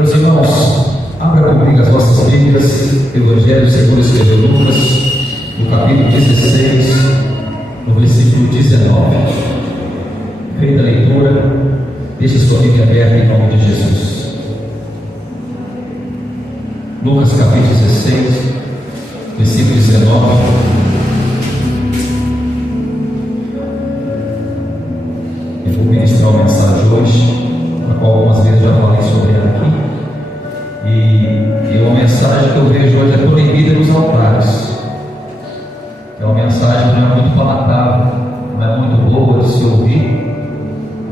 Meus irmãos, abra comigo as vossas Bíblias, Evangelho segundo escreveu Lucas, no capítulo 16, no versículo 19. Feita a leitura, deixe sua Bíblia aberta em nome de Jesus. Lucas capítulo 16, versículo 19. Eu vou ministrar uma mensagem hoje, a qual algumas vezes já falei sobre ela aqui. E uma mensagem que eu vejo hoje é proibida nos altares. É uma mensagem que não é muito palatável, não é muito boa de se ouvir,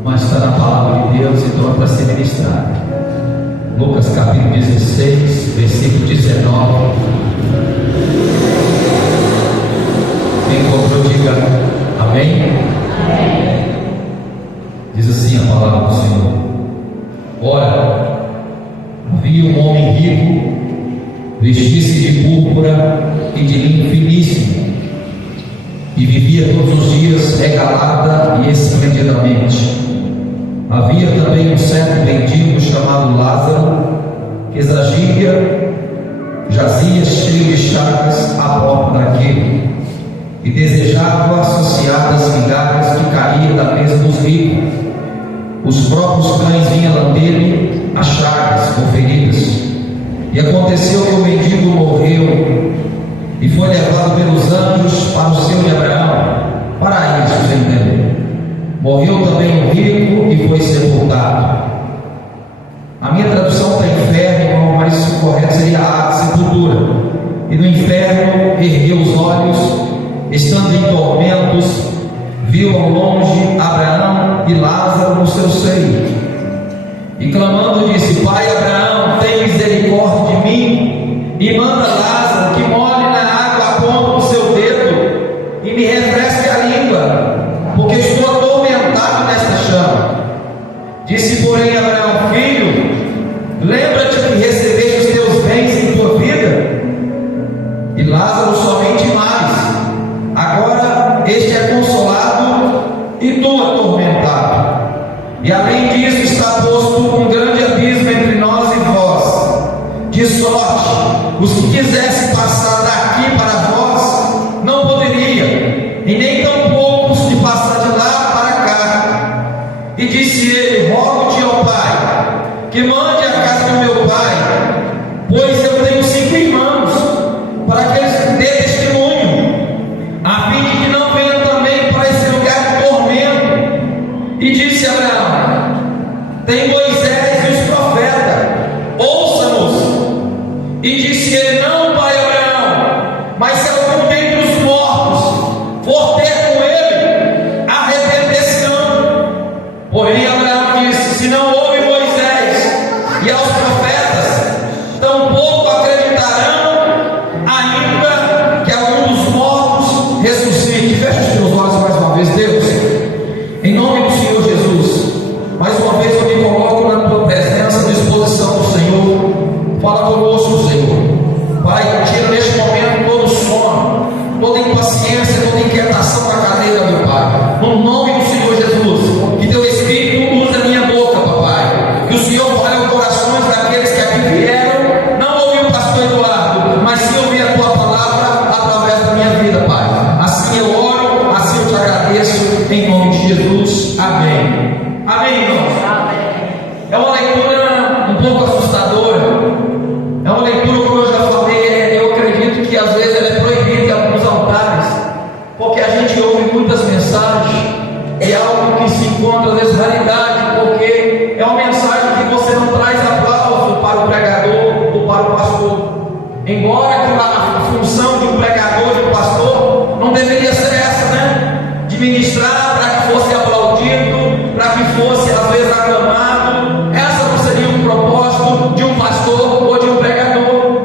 mas está na palavra de Deus, então é para ser ministrada. Lucas capítulo 16, versículo 19. Quem encontrou, diga amém. Amém. Diz assim a palavra do Senhor: ora, havia um homem rico, vestia-se de púrpura e de linho finíssimo, e vivia todos os dias regalada e esplendidamente. Havia também um certo mendigo chamado Lázaro, que jazia cheio de chagas à porta daquele, e desejava saciar das migalhas que caíam da mesa dos ricos. Os próprios cães vinham lamber-lhe as chagas com feridas. E aconteceu que o mendigo morreu e foi levado pelos anjos para o seio de Abraão. Para isso, você entendeu? Morreu também o rico e foi sepultado. A minha tradução está inferno, irmão, mas o correto seria a sepultura. E no inferno ergueu os olhos, estando em tormentos, viu ao longe Abraão e Lázaro no seu seio, e clamando disse: Pai Abraão, tem misericórdia de mim, e manda Lázaro que molhe na água a ponta do seu dedo e me refresque a língua, porque estou atormentado nesta chama. Disse, porém, Abraão: Filho, lembra-te que recebeste os teus bens em tua vida, e Lázaro somente mais. Agora este é consolado e tu atormentado. E além disso está posto um grande abismo entre nós e vós, de sorte os que quisessem passar daqui para vós não poderia, e nem tão poucos de passar de lá para cá. E disse ele: rogo-te, ó Pai, que mande a casa do meu pai, pois eu tenho 5 irmãos, para que eles dê testemunho, a fim de que não venham também para esse lugar de tormento. E disse Abraão: tem Moisés e os profetas, ouça-nos. E disse ele: não, pai Abraão, mas se algum dentre os mortos for ter com ele, arrepender-se-ão. Porém Abraão disse: se não houve Moisés e aos profetas, tampouco acreditarão, ainda que algum dos mortos ressuscite. Feche os teus olhos mais uma vez, Deus, em nome do Senhor Jesus. Mais uma vez eu me coloco na tua presença, à disposição do Senhor. Fala conosco, Senhor. Pai, tira neste momento todo sono, toda impaciência, toda inquietação da cadeira, meu Pai. No nome do Senhor Jesus, que teu Espírito use a minha boca, papai. Que o Senhor fale aos corações daqueles que aqui vieram, não ouvir o pastor Eduardo, mas sim ouvir a tua palavra através da minha vida, Pai. Assim eu oro, assim eu te agradeço, em nome de Jesus. Amém. Amém, irmãos? É uma leitura um pouco assustadora. É uma leitura, como eu já falei, eu acredito que às vezes ela é proibida em alguns altares, porque a gente ouve muitas mensagens e é algo que se encontra às vezes raridade, porque é uma mensagem que você não traz aplauso para o pregador ou para o pastor. Embora a função de um pregador, de um pastor, não deveria ser essa, né? De ministrar para que fosse aplaudido, para que fosse às vezes aclamado. Essa não seria o propósito de um pastor ou de um pregador.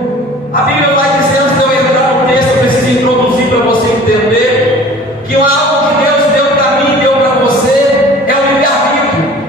A Bíblia vai dizer, antes de eu entrar no texto, eu preciso introduzir para você entender que algo que Deus deu para mim, deu para você, é o livre-arbítrio.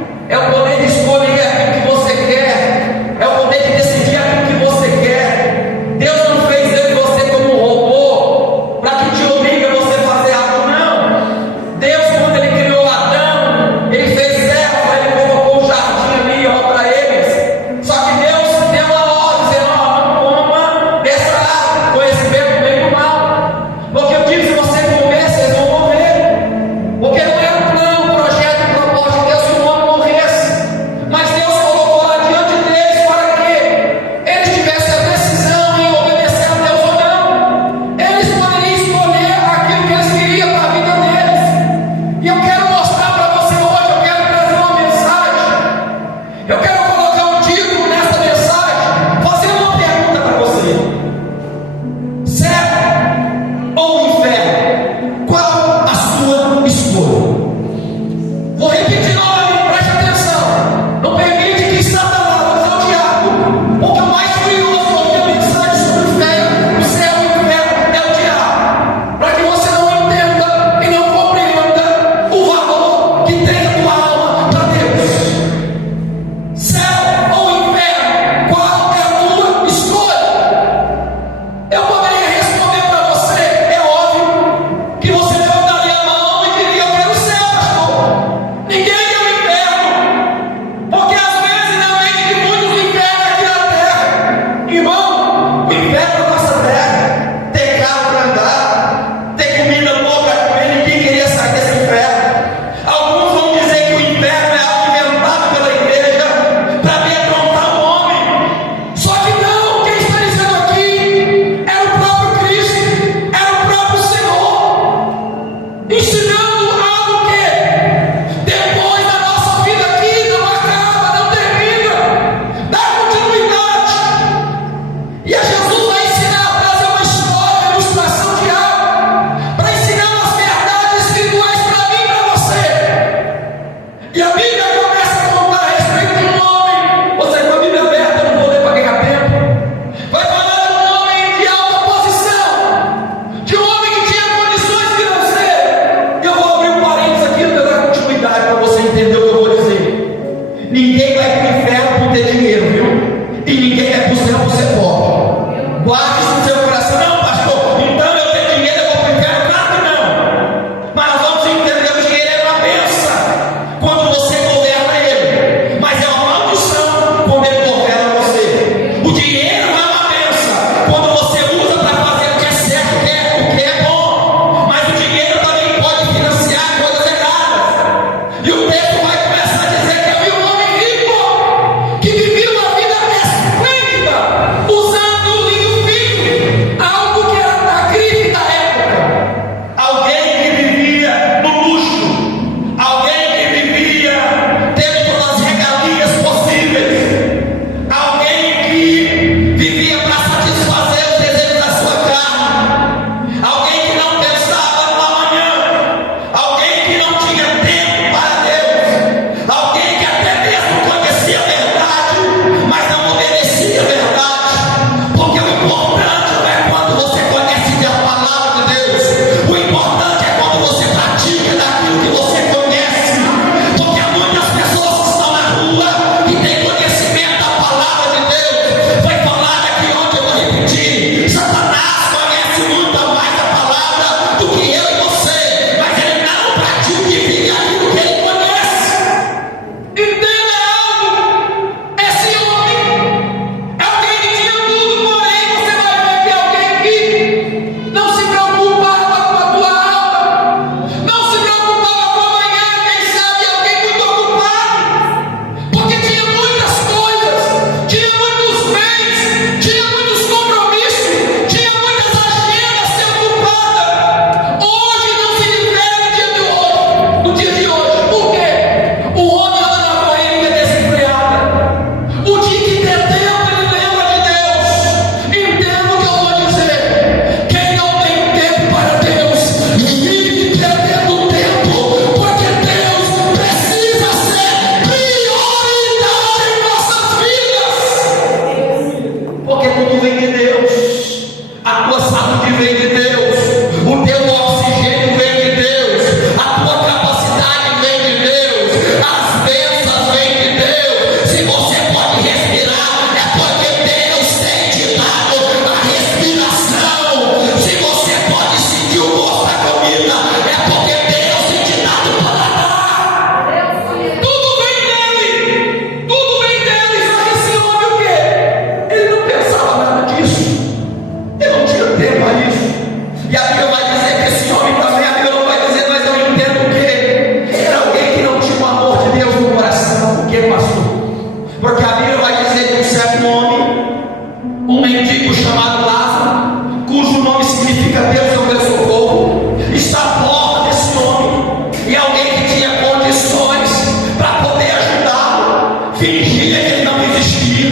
fingia que ele não existia.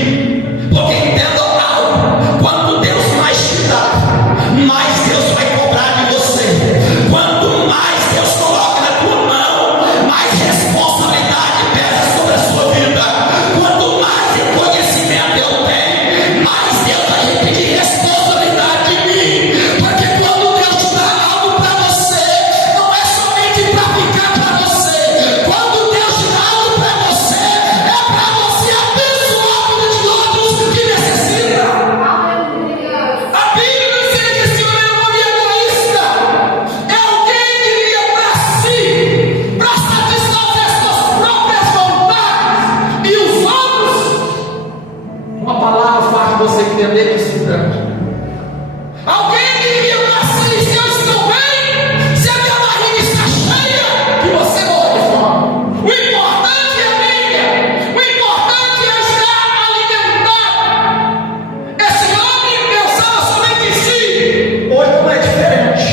Porque entenda algo: quanto Deus mais te dá, mais Deus vai cobrar de você. Quanto mais Deus coloca na tua mão, mais responsabilidade pesa sobre a sua vida. Quanto mais reconhecimento eu tenho, mais Deus vai repetir responsabilidade de mim. Porque quando Deus te dá algo para você, não é somente para ficar para você. Quando Deus te dá algo para você, é para você abençoar os outros que necessitam. A Bíblia nos ensina que esse homem era um homem egoísta. É alguém que vivia para si, para satisfazer suas próprias vontades. E os outros, uma palavra faz você entender que isso é alguém que vivia para si. Se eu estou bem, se a minha barriga está cheia, que você morre de fome. O importante é a minha, o importante é estar alimentado. Esse homem pensava somente em si. Hoje não é diferente.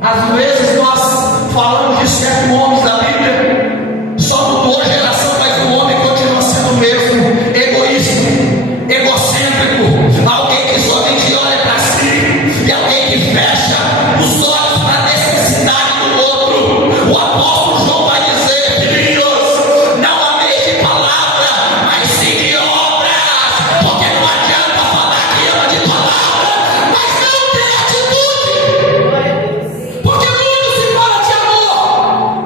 Às vezes nós falamos de certos homens da Bíblia, só mudou a geração, mas o homem continua sendo o mesmo: egoísta, egocêntrico, alguém que somente olha para si e alguém que fecha os olhos para a necessidade do outro. O apóstolo João vai dizer: filhos, não ameis de palavra, mas sim de obras. Porque não adianta falar que ama de palavra, mas não tem atitude. Porque muito se fala de amor,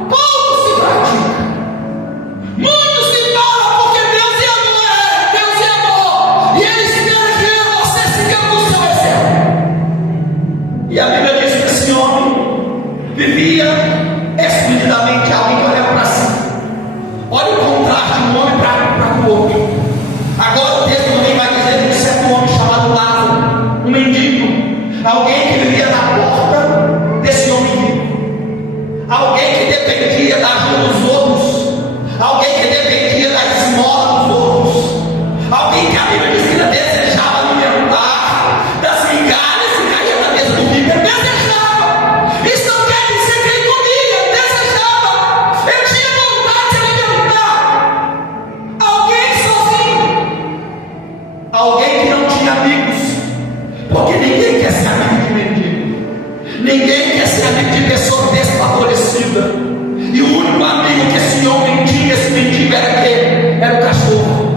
pouco se pratica. Muito se fala porque Deus é amor, Deus é amor, e Ele espera que eu e você sigamos o seu exemplo. E a Bíblia diz que esse homem vivia exclusivamente alguém que olhava para si. Olha o contraste de um homem para o outro. Agora o texto também vai dizer de um certo homem chamado Lázaro, um mendigo, alguém que vivia na porta desse homem rico, alguém que dependia da ajuda dos outros, alguém que dependia da esmola dos outros, alguém que a Bíblia diz que desejava alimentar das migalhas e caía na mesa do rico. Ele desejava. Isso não quer dizer que ele comia, ele desejava. Ele tinha vontade de alimentar. Alguém sozinho, alguém que não tinha amigos, porque ninguém quer ser amigo de mendigo, ninguém quer ser amigo de pessoa desfavorecida. E o único amigo que esse homem tinha, esse mendigo, era quem? Era o cachorro.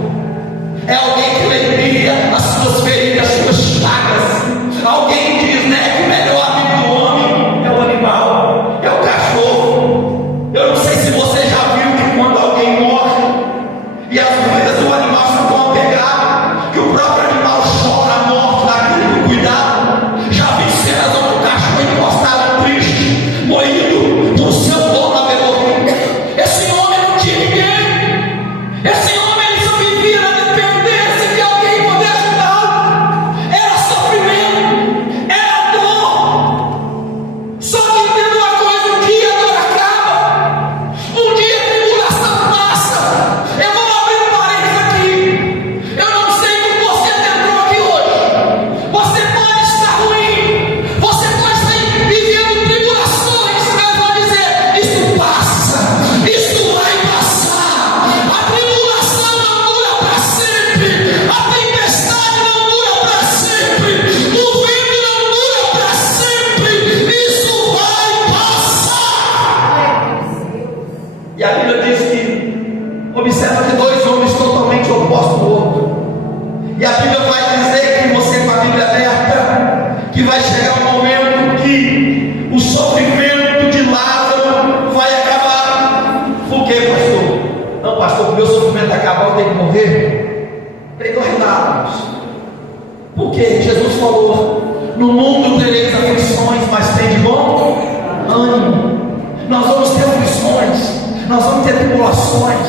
É alguém que lembria as suas feridas, as suas chagas. Alguém diz, né, que o melhor amigo do homem é o animal, é o cachorro. Eu não sei se você já viu que quando alguém morre e às vezes o animal está tão apegado que o próprio animal chora a morte daquele que cuidava. Já vi cenas onde o cachorro encostado triste, moído por seu dono haver morrido. Esse homem não tinha ninguém. Esse homem ele só vivia na dependência de alguém poder ajudá-lo. Era sofrimento, era dor. Só que entenda uma coisa: um dia a dor acaba, um dia a tribulação passa. Eu vou abrir um parênteses aqui. Eu não sei como você entrou aqui hoje. Você pode estar ruim, você pode estar vivendo tribulações, mas eu vou dizer: isso passa, isso vai passar. A tribulação não dura para sempre, a tempestade não dura para sempre, o vento não dura para sempre, isso vai passar. E a Bíblia diz que, observa que dois homens totalmente opostos do outro. E a Bíblia vai dizer que você, com a Bíblia aberta, que vai chegar um momento que o sofrimento de Lázaro vai acabar. Por quê, pastor? Não, pastor, porque o meu sofrimento acabou, eu tenho que morrer. Tem dois lados. Por quê? Jesus falou: no mundo tereis aflições, mas tem de bom ânimo. Nós vamos ter aflições, nós vamos ter tribulações,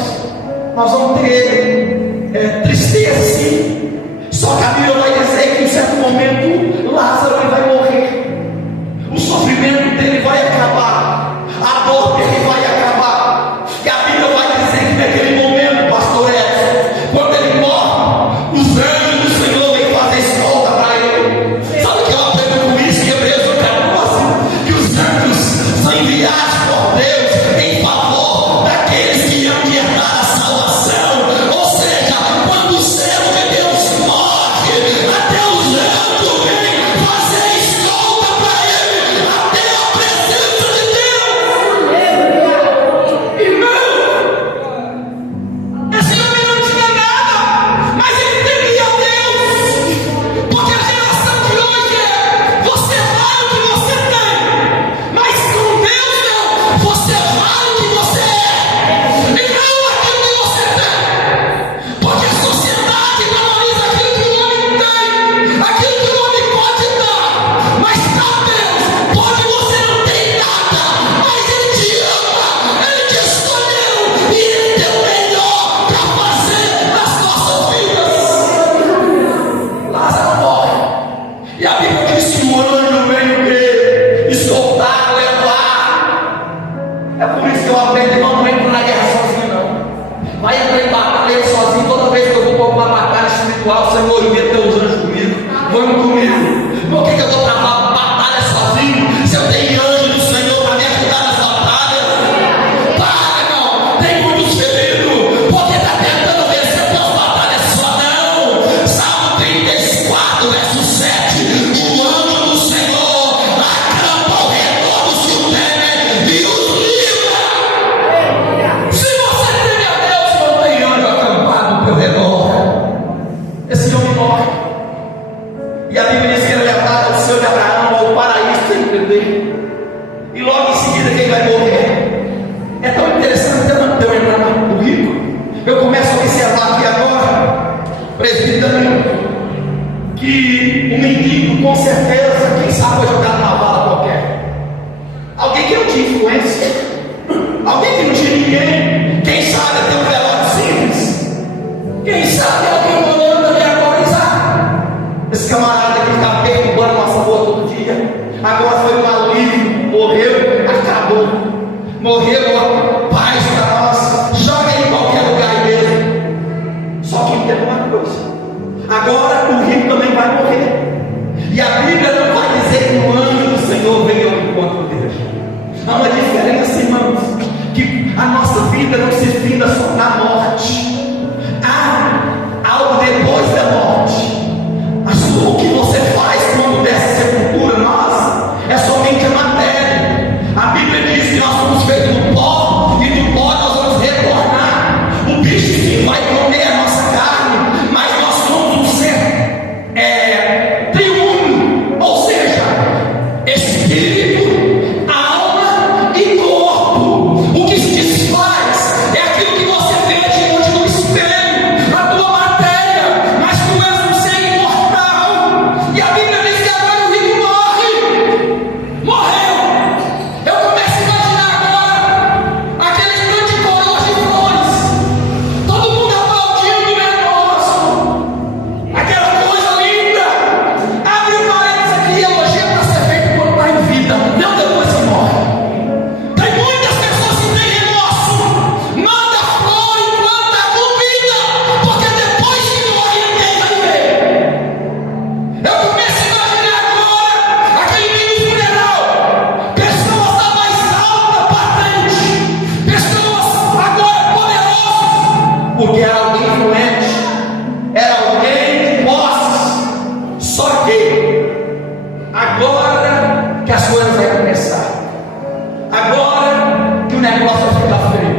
nós vamos ter tristeza, sim. Só que a Bíblia vai dizer que em certo momento Lázaro ele vai morrer, o sofrimento dele vai acabar, a dor dele vai acabar. E a Bíblia vai dizer que naquele momento, pastor Edson, quando ele morre, os anjos do Senhor vêm fazer escolta para ele. Sabe o que eu aprendo com isso? Que Hebreus 14, que os anjos são enviados por Deus em favor daqueles que iam de herdar a salvação. espiritual: Senhor, envia teus anjos comigo, vamos comigo. Por que eu vou travar batalha sozinho, se eu tenho anjo do Senhor para me ajudar nas batalhas? Para, irmão, tem muitos feridos, porque está tentando vencer tuas batalhas só não. Salmo 34, verso 7: o anjo do Senhor acampa ao redor dos que o temem e os livra. Se você teme a Deus, não tem anjo acampado ao teu redor, esse homem morre. E a Bíblia diz que ele é levado ao seu de Abraão, ao paraíso sem entender. E logo em seguida quem vai morrer? É tão interessante até eu entrar no rico. Eu começo a observar aqui agora, presbítero, que o mendigo, com certeza, quem sabe vai jogar numa bala qualquer. Alguém que não tinha influência, alguém que não tinha ninguém, quem sabe até um relógio simples, quem sabe alguém morando ali agora, esse camarada que está perturbando nossa rua todo dia, agora foi um alívio, morreu, acabou, morreu, paz para nós, joga ele em qualquer lugar mesmo. Só que tem uma coisa: agora o rico também vai morrer, e a Bíblia não vai dizer que o anjo do Senhor veio ao encontro dele. Há uma diferença, irmãos, que a nossa vida não se finda só na morte, há algo depois da morte. O que você faz quando desce a sepultura, nós, é somente a matéria. A Bíblia diz que nós somos feitos do pó, e do pó nós vamos retornar. O bicho sim vai comer a nossa carne, mas nós somos um ser triuno, ou seja, espírito, alma e corpo. O que se desfaz é aquilo que você vê diante do espelho, a tua matéria, mas tu és um ser imortal. E a Bíblia diz que agora o rico morreu. Eu começo a imaginar agora aqueles grandes coroas de flores, todo mundo aplaudindo o negócio, aquela coisa linda. Abre o parênteses aqui: elogio para ser feito quando está em vida, não depois que morre. Tem muitas pessoas que têm remorso, manda flor enquanto está com vida, porque depois que morre ninguém vai ver. Eu começo a imaginar agora aquele menino funeral, pessoas da mais alta patente, pessoas agora poderosas, porque era alguém influente, era alguém de posses. Só que agora que as coisas vão começar, agora que o negócio vai ficar feio,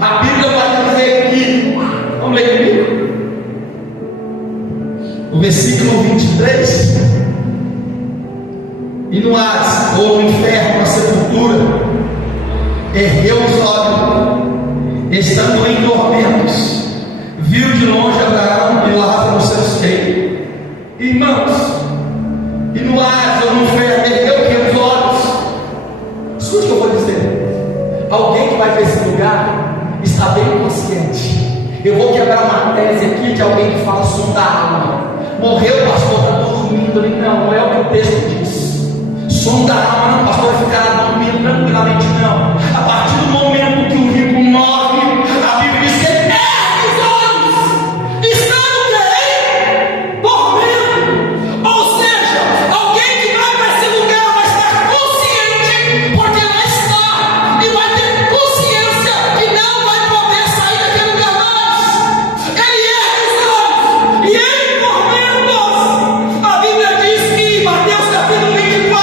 a Bíblia vai dizer que, vamos ler comigo, o versículo 23: e no Hades, ou no inferno, na sepultura, ergueu os olhos, estando em tormentos, viu de longe Abraão e Lázaro no seu seio. Irmãos, e no Hades, ou no inferno, ergueu o que? Os olhos. Escute o que eu vou dizer. Alguém que vai para esse lugar está bem consciente. Eu vou quebrar uma tese aqui de alguém que fala som da alma. Morreu, pastor, está dormindo ali. Não é o que o texto diz. Som da alma, não, pastor, vai ficar dormindo tranquilamente. Não. A partir do momento que o rico morre, a Bíblia diz que ele ergue os olhos, estando bem, dormindo. Ou seja, alguém que vai para esse lugar vai estar consciente, porque lá está, e vai ter consciência que não vai poder sair daquele lugar mais. Ele ergue os olhos, e ele tormentos. A Bíblia diz que Mateus capítulo 24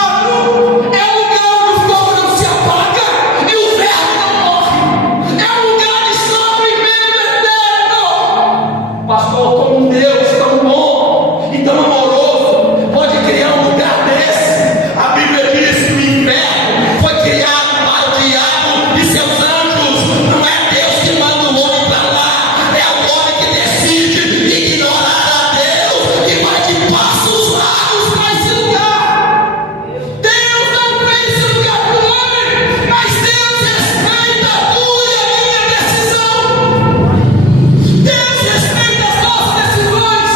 é o lugar onde o fogo não se apaga e o verbo não morre. É um lugar de sofrimento eterno. Pastor, como um Deus tão bom e tão amoroso pode criar um lugar desse? A Bíblia diz que o inferno foi criado para o diabo e seus anjos. Não é Deus que manda o homem para lá, é o homem que decide ignorar a Deus e vai de passos largos para esse lugar. Deus não fez esse lugar para o homem, mas Deus respeita a tua e a minha decisão. Deus respeita as nossas decisões.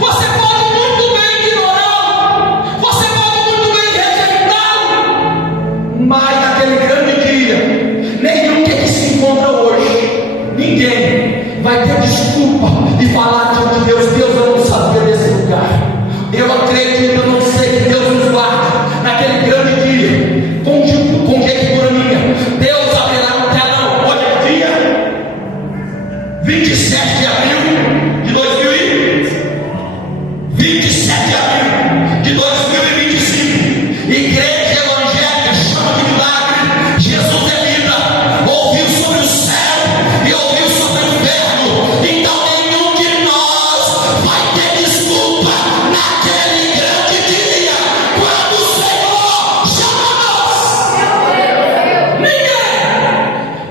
Você pode muito bem ignorá-lo, você pode muito bem rejeitá-lo, mas naquele grande dia, nenhum que se encontra hoje, ninguém vai ter desculpa de falar diante de Deus: Deus, eu 27 de abril de 2025, Igreja Evangélica Chama de Milagre, Jesus é vida, ouviu sobre o céu e ouviu sobre o inferno. Então nenhum de nós vai ter desculpa naquele grande dia, quando o Senhor chama nós. Ninguém.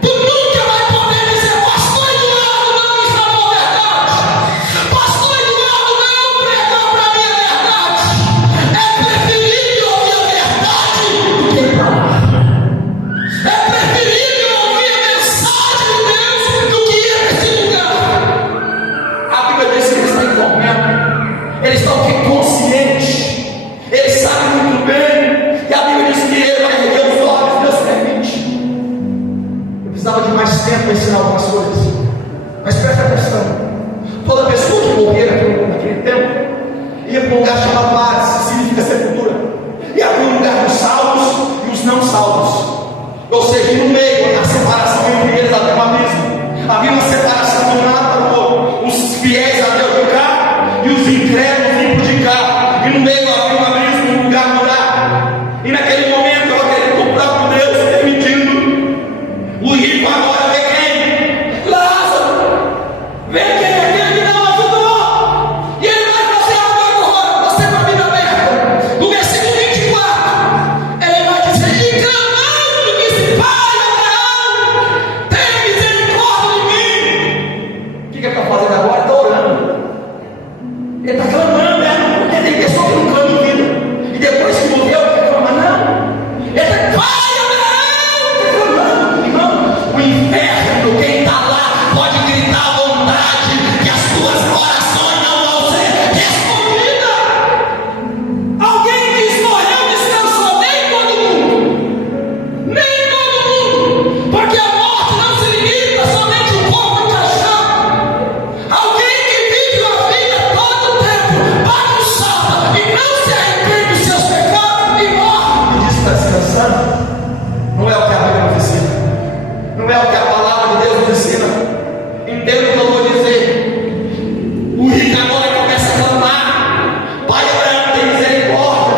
Tu nunca vai poder dizer: pastor Eduardo não ensinou a verdade, pastor Eduardo não pregou para mim a verdade. É preferível ouvir a verdade do que falar. É preferível ouvir a mensagem de Deus do que ir para esse lugar. A Bíblia diz que eles estão em tormento, eles estão conscientes, eles sabem muito bem, e a Bíblia diz que ele vai erguer os olhos, Deus permite. Eu precisava de mais tempo para ensinar algumas coisas, mas presta atenção: toda pessoa que morrer naquele tempo ia para um lugar chamado Hades, que significa sepultura, e havia um lugar dos salvos e os não salvos, ou seja, no meio, a separação entre eles havia um abismo, havia uma separação de um lado para o outro, os fiéis a Deus de cá e os incrédulos vinham de cá, e no meio havia um abismo, um lugar mudar. E naquele momento eu acredito que o próprio Deus permitindo, o rico agora vê quem? Lázaro, vê quem? Aquele que não ajudou, e ele vai fazer algo agora. Você com a Bíblia aberta, no versículo 24, ele vai dizer: e clamando, disse: Pai Abraão, tenha misericórdia de mim. O que ele está fazendo agora? Ele está orando, ele está clamando, porque tem pessoa que não clama em vida, e depois que morreu, quer clamar? Não, ele está: Pai Abraão, está clamando. Irmão, o inferno, quem está lá, pode gritar à vontade, que as tuas orações não vão ser respondidas. Alguém diz: morreu, descansou. Nem todo mundo, porque a morte não se limita somente ao corpo encaixado. Alguém que vive a vida todo o tempo bagunçada e não se arrepende dos seus pecados e morre e diz que está descansando, não é o que a Bíblia nos ensina, não é o que a palavra de Deus nos ensina. Entenda o que eu vou dizer. O rico agora começa a clamar: Pai Abraão, tem misericórdia.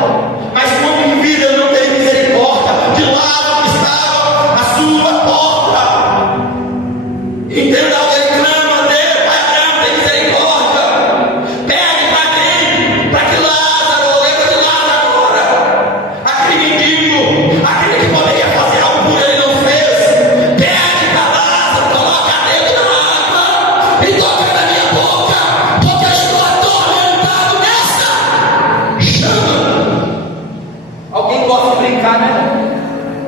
Mas quando em vida eu não tenho misericórdia, de lado estava a sua porta. Entenda, alguém clama a Deus: Pai Abraão, tem misericórdia. Pede para quem? Para que Lázaro, lembra de Lázaro agora, aquele mendigo, aquele que poderia fazer algo por ele, não fez. Pede para Lázaro, coloca dentro da água e toca na minha boca, porque eu estou atormentado nessa chama. Alguém gosta de brincar, né?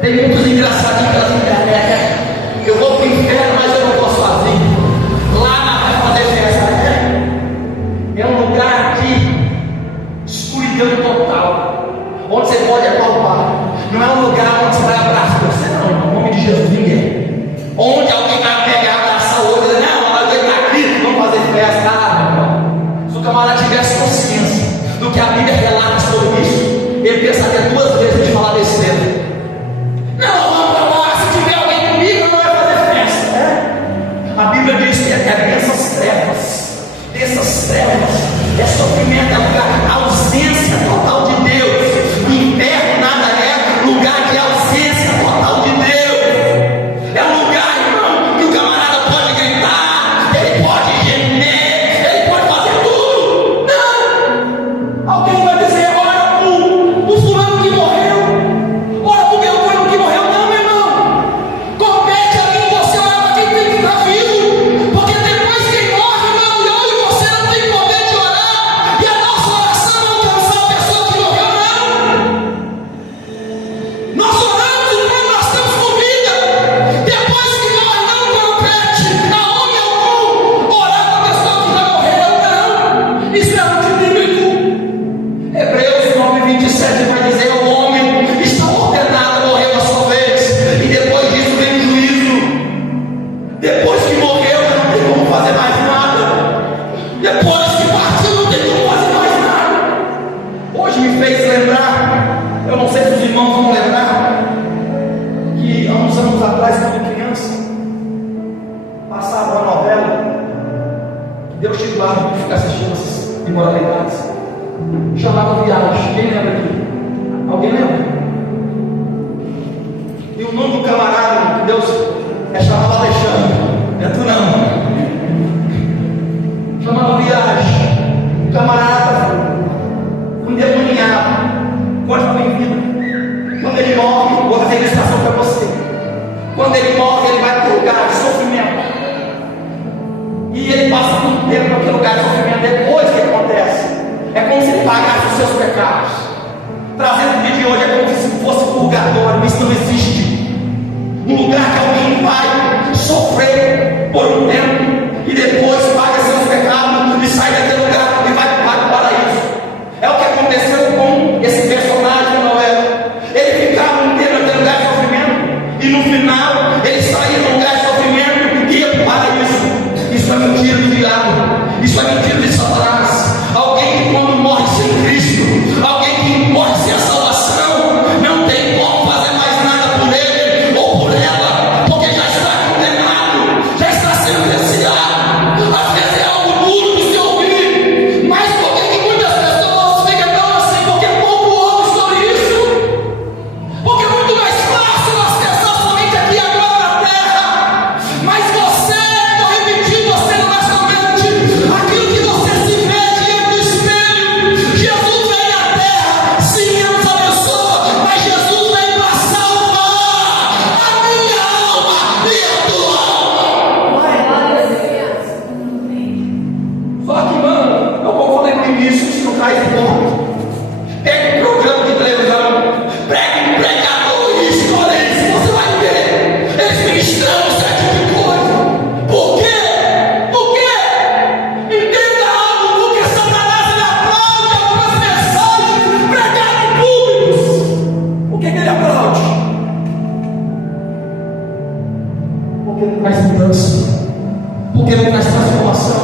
Tem muitos engraçadinhos pelas internet. Eu vou para o inferno, mas eu não vou sozinho. Lá vai fazer festa, né? É um lugar de escuridão total, onde você pode apalpar. Não é um lugar onde você vai abraçar você, não, em nome de Jesus, ninguém. Onde alguém vai pegar e abraçar o outro e dizer: não, alguém está aqui, vamos fazer festa. Ah, meu irmão, se o camarada tivesse consciência do que a Bíblia relata sobre isso, ele pensaria duas vezes antes de falar besteira. Não, vamos para lá, se tiver alguém comigo, não vai fazer festa, né? A Bíblia diz que é dessas trevas, é sofrimento, é lugar, ausência total de Deus. O inferno nada é lugar de ausência total de Deus. É um lugar, irmão, que o camarada pode gritar, ele pode gemer, ele pode fazer tudo. Não! Alguém vai dizer: ora pro fulano que morreu, ora pro meu cano que morreu. Não, meu irmão, compete a mim você orar para quem tem que estar vivo, porque depois quem morre, irmão, eu e você não tem poder de orar, e a nossa oração não alcançar a pessoa que morreu lado e ficar assistindo essas imoralidades. Chamava Viagem. Quem lembra aqui? Alguém lembra? E o nome do camarada que Deus chamava Alexandre. Não é tu não. Chamava Viagem. O camarada endemoniado. Pode estar bem-vindo. Quando ele morre, vou fazer a ilustração para você. Quando ele morre, ele vai para o lugar de sofrimento. E ele passa muito tempo naquele lugar de sofrimento. Depois que acontece, é como se ele pagasse os seus pecados. Trazendo o dia de hoje, é como se fosse purgatório. Isso não existe. Um lugar que alguém vai sofrer por um tempo e depois paga seus pecados e sai daquele lugar e vai para o paraíso. É o que aconteceu com esse personagem Noé. Ele ficava um tempo naquele lugar de sofrimento e no final ele saía do lugar de sofrimento e ia para o paraíso. Isso é mentira do diabo. Isso é mentira de Satanás. Alguém que quando morre sem Cristo, alguém que morre sem a salvação, não tem como fazer mais nada por ele ou por ela, porque já está condenado, já está sendo desciado. Às vezes é algo duro de se ouvir, mas por que muitas pessoas ficam tão assim? Porque pouco ouvem sobre isso. Porque é muito mais fácil nós pensar somente aqui agora na terra. Mas você, estou repetindo, você não é somente aquilo que você se vê diante do espelho. Jesus veio à terra, sim, Ele nos abençoa, mas Jesus veio para salvar a minha alma e a tua alma. Só que, mano, eu vou falar no início, isso não cai de ponto. Pega um programa de televisão, prega um pregador e escolhe isso, você vai ver eles ministrando certo tipo de coisa. Por quê? Por quê? Entenda algo, porque Satanás ele aplaude algumas mensagens pregadas em públicos. Por que ele aplaude? Porque não traz mudança, porque não traz transformação,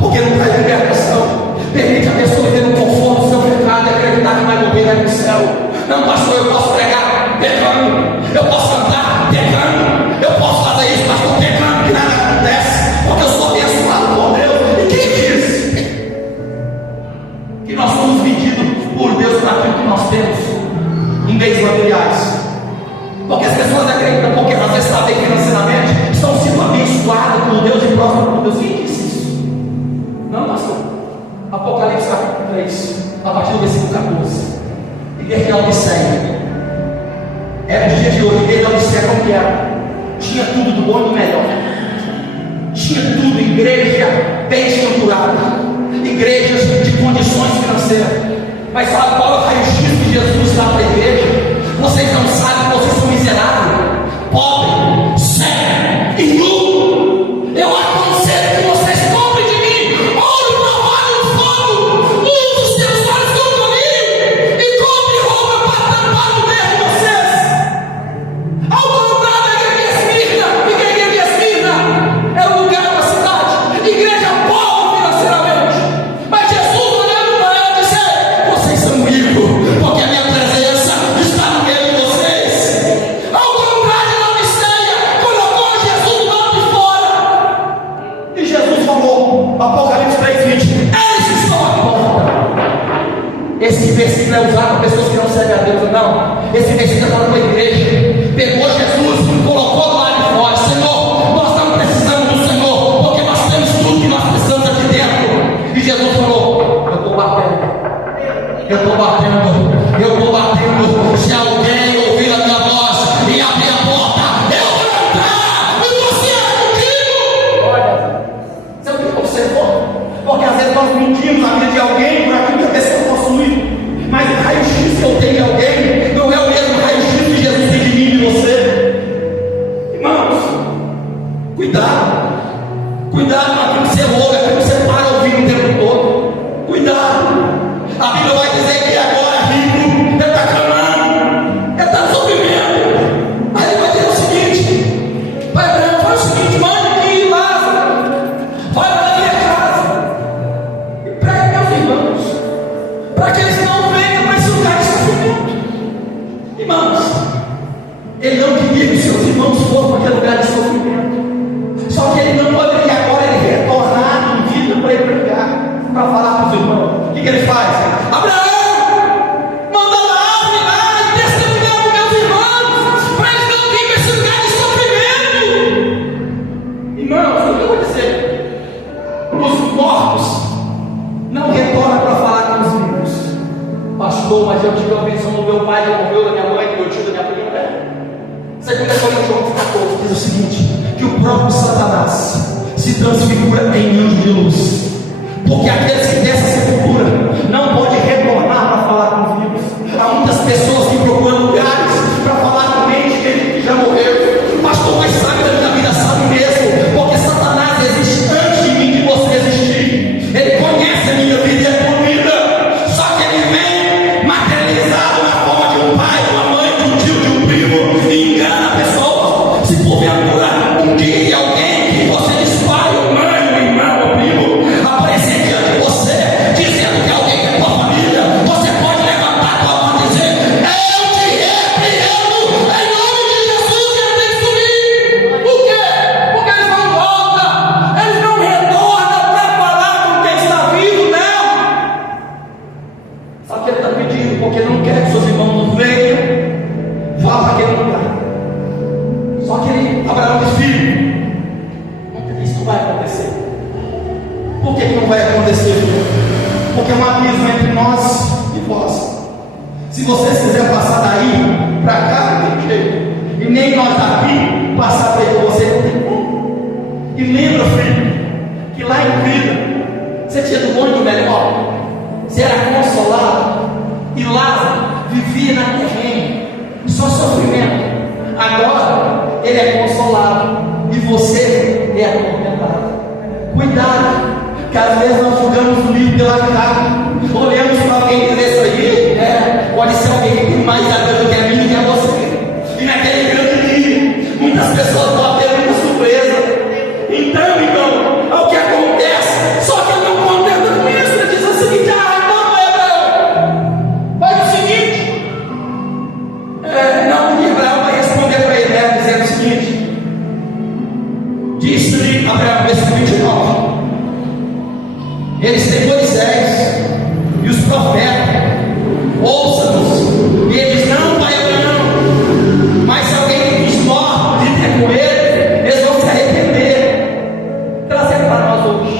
porque não traz libertação. Permite a pessoa viver no conforto do seu pecado e acreditar que vai morrer lá no céu. Não, pastor, eu posso pregar pecando, eu posso cantar pecando, eu posso fazer isso, mas estou pecando que nada acontece, porque eu sou abençoado por Deus. E quem diz que nós somos vendidos por Deus para aquilo que nós temos em bens materiais? Porque as pessoas acreditam, porque às vezes sabem financeiramente, estão sendo abençoadas por Deus e próximas por Deus. Quem disse isso? Não, pastor. Apocalipse capítulo 3, a partir do versículo 14. Igreja de Laodiceia. Era os dias de hoje, igreja de Laodiceia como que era? Tinha tudo do bom e do melhor. Tinha tudo, igreja bem estruturada, igrejas de condições financeiras. Mas sabe qual é o raio-x que Jesus dá para a igreja? Vocês não sabem que vocês são miseráveis, pobres, cegos e nus. Eu aconselho que vocês comprem de mim ouro provado no fogo, use os seus olhos do caminho e compre roupa para tampar o meio de vocês. Ao contrário da igreja de Esmirna, porque a igreja de Esmirna é o lugar da cidade, igreja pobre financeiramente. Mas Jesus olhando para ela disse: vocês são ricos, porque a minha presença está no meio de vocês. Ao contrário da Laodiceia, colocou Jesus do lado de fora. E Jesus falou, Apocalipse 3:20: eles estão à porta. Esse versículo é usado para pessoas que não servem a Deus, não. Esse versículo é para a igreja. Pegou Jesus, colocou do lado de fora. Senhor, nós não precisamos do Senhor, porque nós temos tudo que nós precisamos aqui dentro. E Jesus falou: eu estou batendo. Eu estou batendo. Eu estou batendo. Se alguém ouvir a minha voz e abrir a porta, eu vou entrar. E você é contigo. Você observou? Porque às vezes nós mentimos a vida de alguém para aquilo que a pessoa possui. Mas o raio-x que eu tenho de alguém não é o mesmo raio-x que Jesus tem de mim e de você. Irmãos, cuidado. Cuidado com aquilo que você ouve, aquilo que você para ouvir o tempo todo. Cuidado. A Bíblia vai dizer que agora rico, ele está clamando, ele está no sofrimento. Aí ele vai dizer o seguinte: Pai Abraão, faz o seguinte, mande aqui Lázaro, vai para a minha casa e prega meus irmãos, para que eles não venham para esse lugar de sofrimento. Irmãos, ele não queria que seus irmãos fossem para aquele lugar de sofrimento. Só que ele não poderia agora, ele mas eu tive a visão do meu pai que morreu, da minha mãe, do meu tio, da minha prima. 2 Coríntios 14 diz o seguinte: que o próprio Satanás se transfigura em anjo de luz, porque aqueles que dessa sepultura não podem retornar para falar com os vivos. Há muitas pessoas que procuram lugares para falar com gente que já morreu. Pastor, mas sabe da minha vida, sabe mesmo, porque Satanás existe antes de mim, de você existir. Ele conhece a minha vida e a tua vida, só que ele vem materializado na forma de um pai, de uma mãe, de um tio, de um primo, e engana a pessoa. Se porventura um dia alguém que você diz pai, ou mãe, ou irmão, ou primo, aparecer diante de você, dizendo que alguém é tua família, você pode levantar a tua mão e dizer: eu te repreendo em nome de Jesus, que ele tem que sumir. Por quê? Porque eles não voltam, eles não retornam para falar com quem está vivo, não. Sabe o que ele está pedindo? Porque não quer que seus irmãos venham, vá para aquele lugar. Só que Abraão diz: filho, isso vai acontecer. Por que não vai acontecer? Porque é um abismo entre nós e vós. Se vocês quiserem passar daí para cá, não tem jeito. E nem nós daqui passar para você, não tem como. E lembra, filho, que lá em vida você tinha do bom e do melhor. Você era consolado. E Lázaro vivia na terrena, só sofrimento. Agora ele é consolado e você é atormentado. Cuidado, que às vezes nós jogamos o livro pela cara, olhamos para alguém e diz: isso aí pode ser alguém que tem mais a Deus do que a mim e que a você. E naquele grande dia, muitas pessoas vão ter muita surpresa. Então, irmão, o que acontece? Só que ele não contenta com isso. Ele diz o seguinte: não, Abraão, faz o seguinte. Não, Abraão vai responder para ele, dizendo o seguinte: disse-lhe Abraão, versículo 29, eles têm Moisés e os profetas, ouça-nos. E ele diz: não, pai Abraão, mas se alguém nos morre de ter com ele, eles vão se arrepender. Trazendo para nós hoje,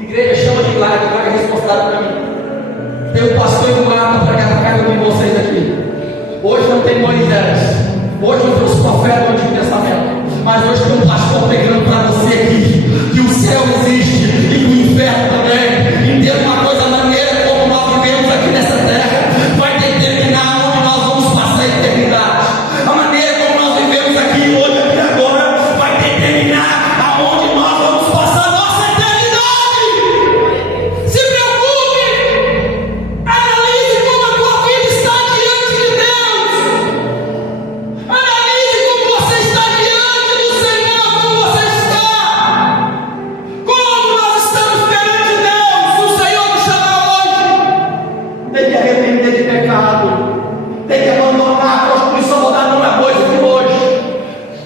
igreja chama de milagre, traga responsável para mim. Tem um pastor e um guarda para cada casa de vocês aqui. Hoje não tem Moisés, hoje não tem os profetas do Antigo Testamento, mas hoje tem um pastor pregando para você aqui que o céu existe e que o inferno também. Entenda uma coisa: a maneira como nós vivemos aqui nessa terra vai determinar onde nós vamos passar a eternidade. A maneira como nós vivemos aqui hoje, aqui agora, vai determinar aonde nós vamos passar a nossa eternidade. Se preocupe, analise como a tua vida está diante de Deus. Analise como você está diante do Senhor, como você está. Como nós estamos perante Deus. O Senhor nos chama hoje. Tem que arrepender de pecado. Tem que abandonar a prostituição. Vou dar nome a coisa de hoje.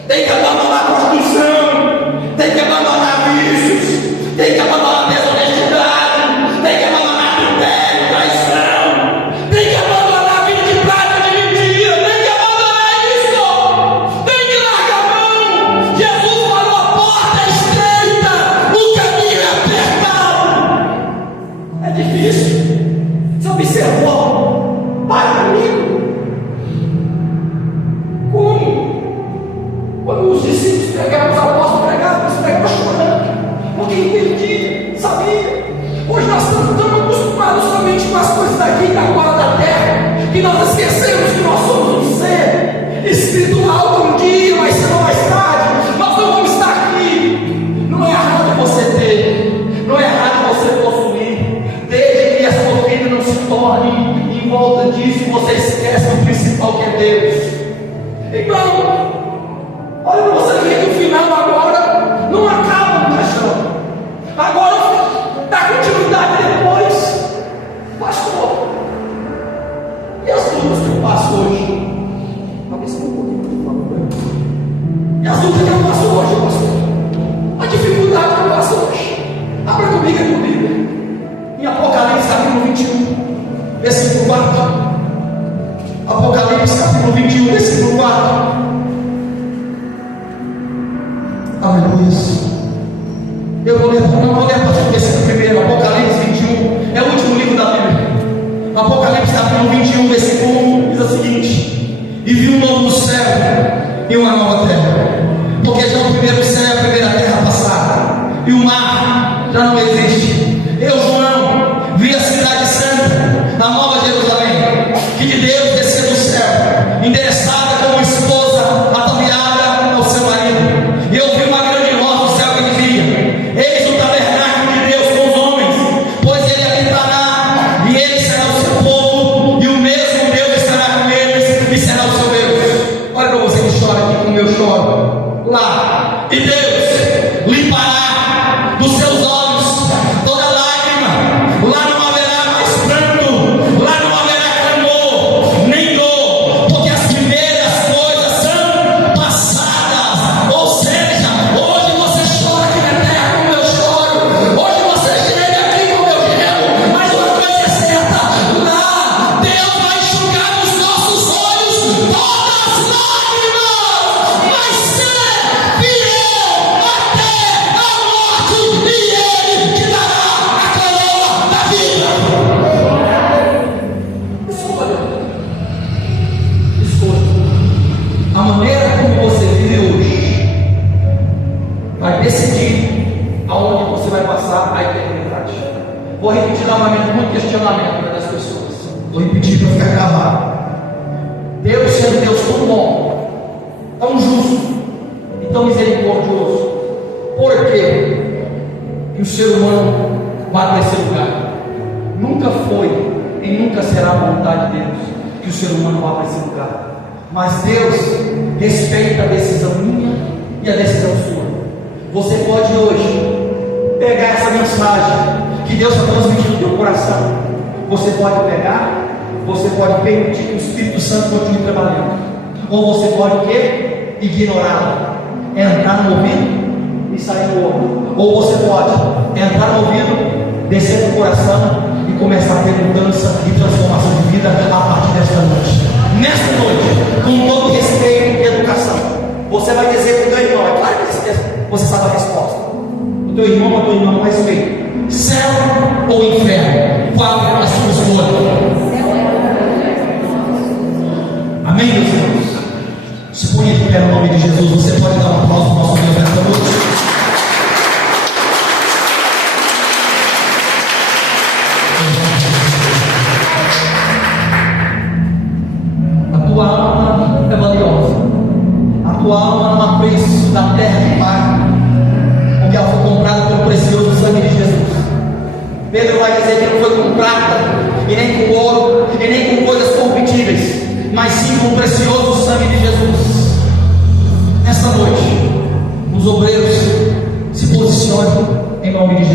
Tem que abandonar a prostituição. Tem que abandonar vícios. Tem que abandonar a desonestidade. Tem que abandonar adultério, traição. Tem que abandonar a vida de prática de mentira. Tem que abandonar isso. Tem que largar a mão. Jesus falou: a porta é estreita, o caminho é apertado. É difícil. Você observou? Pai comigo. Como? Quando os discípulos pregaram, os apóstolos pregaram, eles pregaram chorando, porque entendiam, sabia. Hoje nós estamos tão acostumados somente com as coisas daqui, da guarda da terra, que nós esquecemos que nós somos um ser espiritual. Um dia, mais cedo ou mais tarde, nós não vamos estar aqui. Não é errado você ter, não é errado você possuir, desde que a sua vida não se torne em volta disso e você esquece o principal, que é Deus. Então, olha para você ver que o final agora não acaba no caixão. Agora dá continuidade depois. Pastor, e as lutas que eu passo hoje? Talvez um pouquinho, por favor. E as lutas que eu passo hoje, pastor? A dificuldade que eu passo hoje. Abra comigo a Bíblia. Em Apocalipse capítulo 21, versículo 4. Apocalipse capítulo 21, versículo 4. Aleluia. Eu vou ler, não vou ler a partir do versículo 1. Apocalipse 21 é o último livro da Bíblia. Apocalipse capítulo e uma nova terra. Porque já o primeiro céu e a primeira terra passaram, e o mar já não existe. Eu, João, vi a cidade santa, a nova Jerusalém, que de Deus desceu do céu, endereçada como esposa ataviada ao seu marido. E eu vi uma grande voz do céu que dizia: eis o tabernáculo de Deus com os homens, pois ele habitará, e ele será o seu povo, e o mesmo Deus estará com eles, e será o seu Deus. Olha para você que chora aqui como eu choro. Lá, e Deus limpará dos seus olhos toda lágrima. Lá não haverá mais pranto, lá não haverá clamor, nem dor, porque as primeiras coisas são passadas. Ou seja, hoje você chora aqui na terra como eu choro, hoje você chega aqui como eu chego, mas uma coisa é certa: lá Deus vai enxugar dos nossos olhos todas as lágrimas, vai ser fiel até a morte, e Ele te dará a coroa da vida. Escolha. A maneira como você vive hoje vai decidir aonde você vai passar a eternidade. Vou repetir novamente muito questionamento das pessoas. Vou repetir para ficar gravado. Deus sendo Deus tão bom, tão justo e tão misericordioso, por que o ser humano vai para esse lugar? Nunca foi e nunca será a vontade de Deus que o ser humano vá para esse lugar. Mas Deus respeita a decisão minha e a decisão sua. Você pode hoje pegar essa mensagem que Deus está transmitindo no teu coração. Você pode pegar, você pode permitir que o Espírito Santo continue trabalhando, ou você pode o quê? Ignorá-lo, entrar no ouvido e sair do outro. Ou você pode entrar no ouvido, descer no coração e começar a ter mudança e transformação de vida a partir desta noite. Nesta noite, com todo respeito e educação, você vai dizer para o teu irmão, é claro que você sabe a resposta, o teu irmão ou a tua irmã não respeita: céu ou inferno? Qual é a sua escolha? Amém, meus irmãos? Se ponha de pé no nome de Jesus. Você pode dar um aplauso para o nosso Deus nesta noite? A tua alma é valiosa. A tua alma não há preço da terra que paga, porque ela foi comprada pelo precioso sangue de Jesus. Pedro vai dizer que não foi com prata, e nem com ouro, e nem com coisas corruptíveis, mas sim com o precioso sangue de Jesus. Nesta noite, os obreiros se posicionem em nome de Jesus.